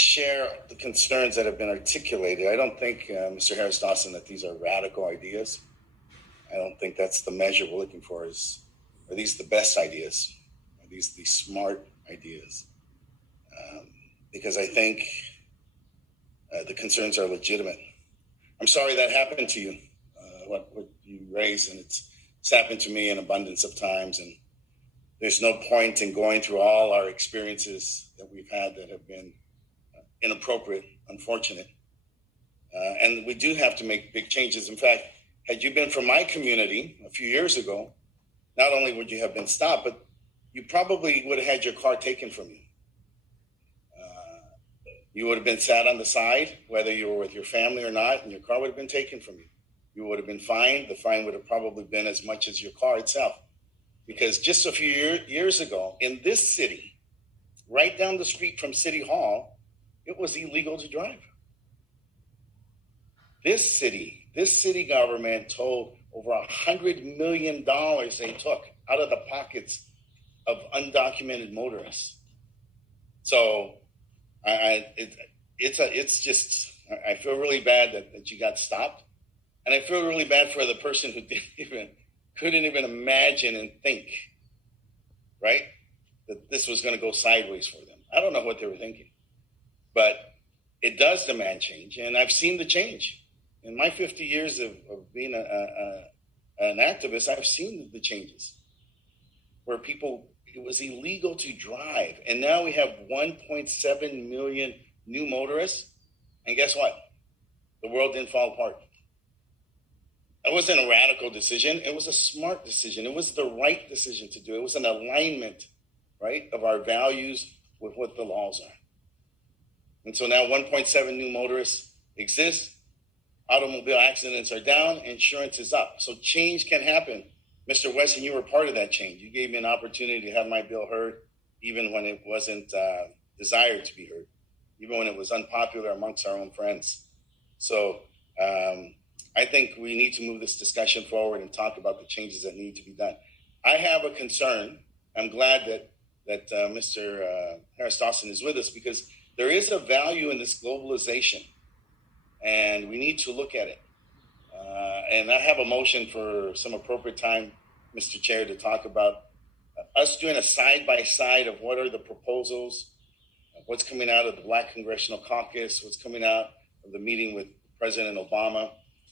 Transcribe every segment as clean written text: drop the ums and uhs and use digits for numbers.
share the concerns that have been articulated. I don't think, Mr. Harris Dawson, that these are radical ideas. I don't think that's the measure we're looking for. Are these the best ideas? Are these the smart ideas? Because I think the concerns are legitimate. I'm sorry that happened to you, what you raised, and it's happened to me an abundance of times. And there's no point in going through all our experiences that we've had that have been inappropriate, unfortunate. And we do have to make big changes. In fact, had you been from my community a few years ago, not only would you have been stopped, but you probably would have had your car taken from you. You would have been sat on the side, whether you were with your family or not, and your car would have been taken from you. You would have been fined. The fine would have probably been as much as your car itself. Because just a few years ago, in this city, right down the street from City Hall, it was illegal to drive. This city government told over $100 million they took out of the pockets of undocumented motorists. So I feel really bad that you got stopped. And I feel really bad for the person who couldn't even imagine and think, right, that this was going to go sideways for them. I don't know what they were thinking. But it does demand change, and I've seen the change. In my 50 years of being an activist, I've seen the changes where it was illegal to drive. And now we have 1.7 million new motorists. And guess what? The world didn't fall apart. It wasn't a radical decision. It was a smart decision. It was the right decision to do. It was an alignment, right, of our values with what the laws are. And so now 1.7 new motorists exist. Automobile accidents are down. Insurance is up. So change can happen. Mr. Weston, you were part of that change. You gave me an opportunity to have my bill heard, even when it wasn't desired to be heard, even when it was unpopular amongst our own friends. So I think we need to move this discussion forward and talk about the changes that need to be done. I have a concern. I'm glad that Mr. Harris Dawson is with us, because there is a value in this globalization, and we need to look at it. And I have a motion for some appropriate time, Mr. Chair, to talk about us doing a side-by-side of what are the proposals, what's coming out of the Black Congressional Caucus, what's coming out of the meeting with President Obama,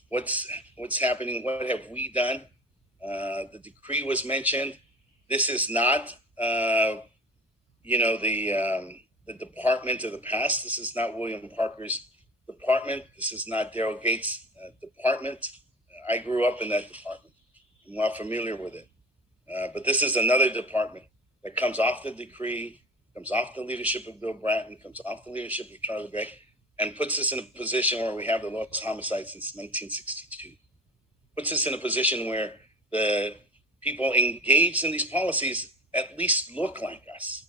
what's happening, what have we done. The decree was mentioned. This is not, the department of the past. This is not William Parker's department. This is not Daryl Gates' department. I grew up in that department. I'm well familiar with it. But this is another department that comes off the decree, comes off the leadership of Bill Bratton, comes off the leadership of Charlie Beck, and puts us in a position where we have the lowest homicide since 1962. Puts us in a position where the people engaged in these policies at least look like us.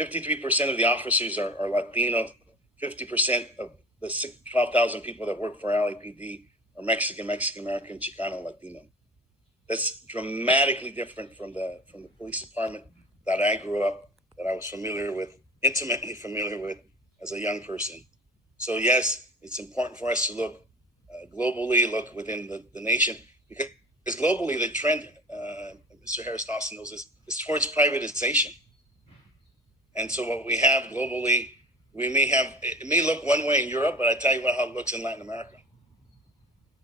53% of the officers are Latino. 50% of the 12,000 people that work for LAPD are Mexican American, Chicano, Latino. That's dramatically different from the police department that I grew up, that I was intimately familiar with as a young person. So yes, it's important for us to look globally, look within the nation, because globally the trend, Mr. Harris Dawson knows this, is towards privatization. And so what we have globally, it may look one way in Europe, but I tell you how it looks in Latin America.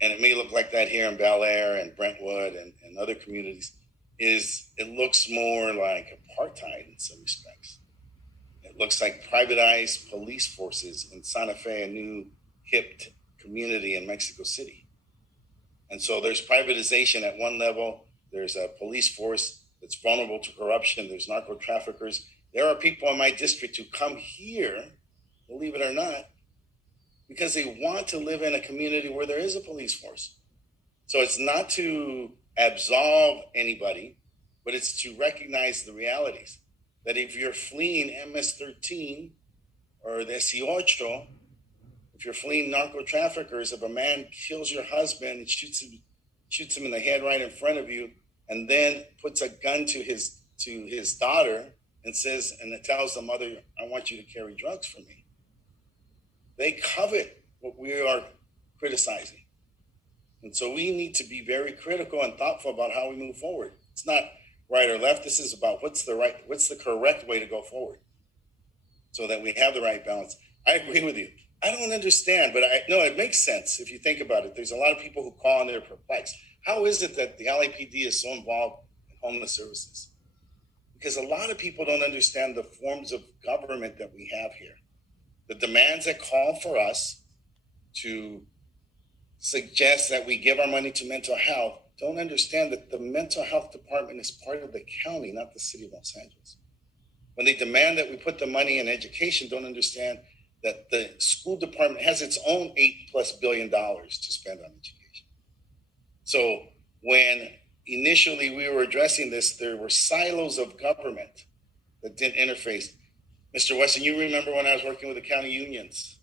And it may look like that here in Bel Air and Brentwood and other communities. It looks more like apartheid in some respects. It looks like privatized police forces in Santa Fe, a new hip community in Mexico City. And so there's privatization at one level. There's a police force that's vulnerable to corruption. There's narco traffickers. There are people in my district who come here, believe it or not, because they want to live in a community where there is a police force. So it's not to absolve anybody, but it's to recognize the realities. That if you're fleeing MS-13 or the 18, if you're fleeing narco traffickers, if a man kills your husband and shoots him in the head right in front of you, and then puts a gun to his daughter and says, and it tells the mother, I want you to carry drugs for me. They covet what we are criticizing. And so we need to be very critical and thoughtful about how we move forward. It's not right or left. This is about what's the correct way to go forward so that we have the right balance. I agree with you. I don't understand, but I know it makes sense if you think about it. There's a lot of people who call and they're perplexed. How is it that the LAPD is so involved in homeless services? Because a lot of people don't understand the forms of government that we have here. The demands that call for us to suggest that we give our money to mental health don't understand that the mental health department is part of the county, not the city of Los Angeles. When they demand that we put the money in education, don't understand that the school department has its own $8+ billion to spend on education. So when initially we were addressing this, there were silos of government that didn't interface. Mr. Weston, you remember when I was working with the county unions,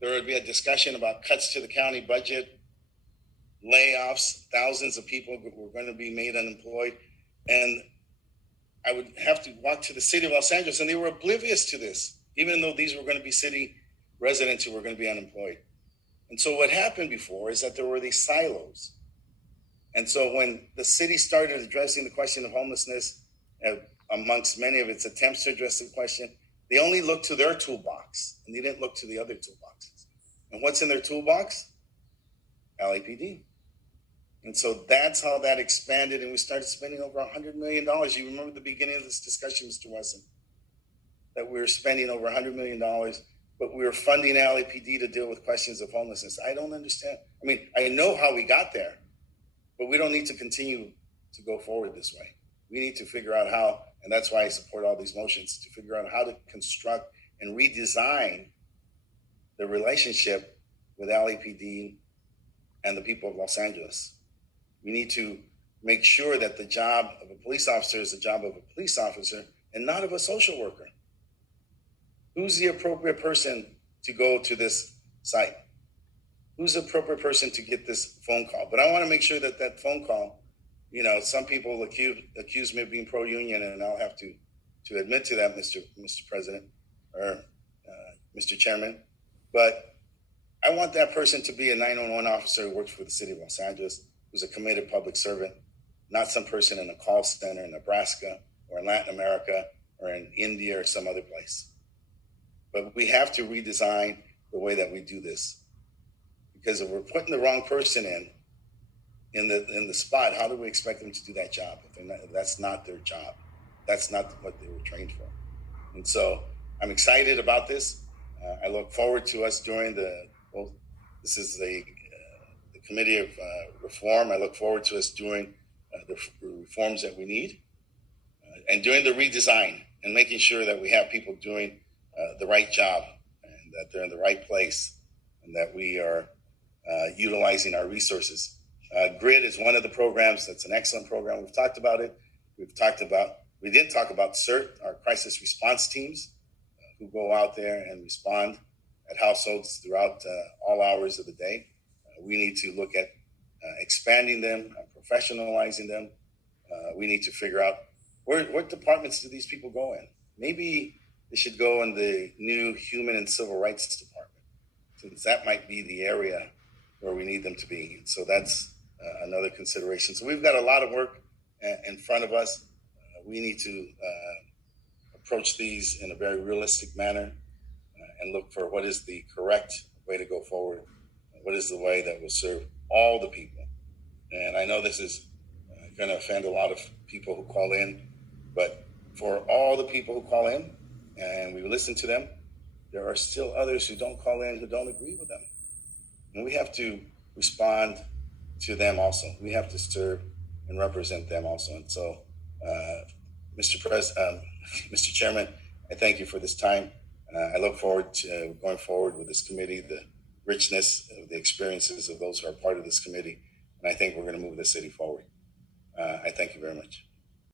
there would be a discussion about cuts to the county budget, layoffs, thousands of people were going to be made unemployed. And I would have to walk to the city of Los Angeles, and they were oblivious to this, even though these were going to be city residents who were going to be unemployed. And so what happened before is that there were these silos. And so when the city started addressing the question of homelessness, amongst many of its attempts to address the question, they only looked to their toolbox, and they didn't look to the other toolboxes. And what's in their toolbox? LAPD. And so that's how that expanded, and we started spending over $100 million. You remember the beginning of this discussion, Mr. Wesson, that we were spending over $100 million, but we were funding LAPD to deal with questions of homelessness. I don't understand. I mean, I know how we got there, but we don't need to continue to go forward this way. We need to figure out how, and that's why I support all these motions, to figure out how to construct and redesign the relationship with LAPD and the people of Los Angeles. We need to make sure that the job of a police officer is the job of a police officer and not of a social worker. Who's the appropriate person to go to this site? Who's the appropriate person to get this phone call? But I want to make sure that that phone call, you know, some people accuse me of being pro-union, and I'll have to admit to that, Mr. President, or Mr. Chairman. But I want that person to be a 911 officer who works for the city of Los Angeles, who's a committed public servant, not some person in a call center in Nebraska or in Latin America or in India or some other place. But we have to redesign the way that we do this, because if we're putting the wrong person in the spot, how do we expect them to do that job if that's not their job? That's not what they were trained for. And so I'm excited about this. I look forward to us during this is the Committee of Reform. I look forward to us doing the reforms that we need and doing the redesign and making sure that we have people doing the right job and that they're in the right place and that we are utilizing our resources. GRID is one of the programs. That's an excellent program. We've talked about it. We did talk about CERT, our crisis response teams who go out there and respond at households throughout all hours of the day. We need to look at expanding them, professionalizing them. We need to figure out what departments do these people go in? Maybe they should go in the new Human and Civil Rights Department, since that might be the area where we need them to be. So that's another consideration. So we've got a lot of work in front of us. We need to approach these in a very realistic manner and look for what is the correct way to go forward. What is the way that will serve all the people? And I know this is going to offend a lot of people who call in, but for all the people who call in and we listen to them, there are still others who don't call in, who don't agree with them. And we have to respond to them also. We have to serve and represent them also. And so, Mr. Chairman, I thank you for this time. I look forward to going forward with this committee, the richness of the experiences of those who are part of this committee. And I think we're going to move the city forward. I thank you very much.